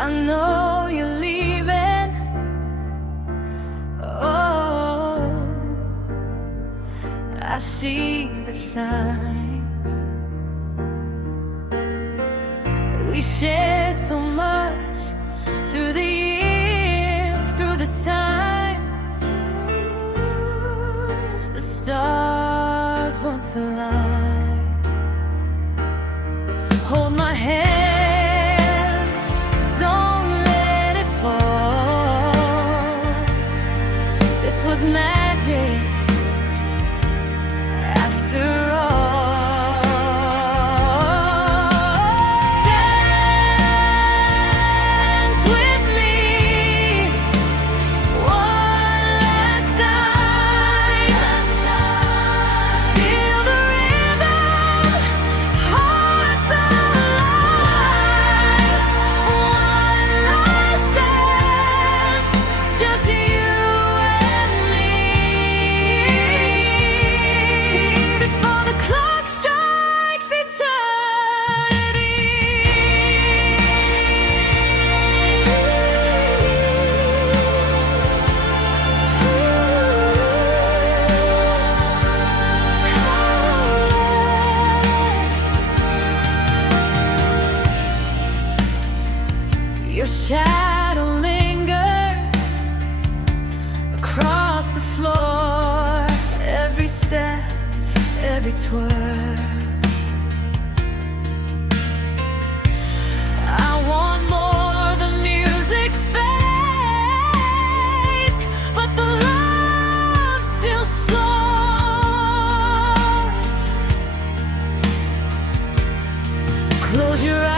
I know you're leaving. Oh, I see the signs. We shared so much through the years, through the time. The stars once aligned. Hold my hand, don't let it fall. This was magic after all. Dance with me one last time. Feel the rhythm, hearts alive. One last dance, just you and me. Before the clock strikes eternity. Your shadow lingers across the floor, every step, every twirl. I want more, the music fades, but the love still soars. Close your eyes.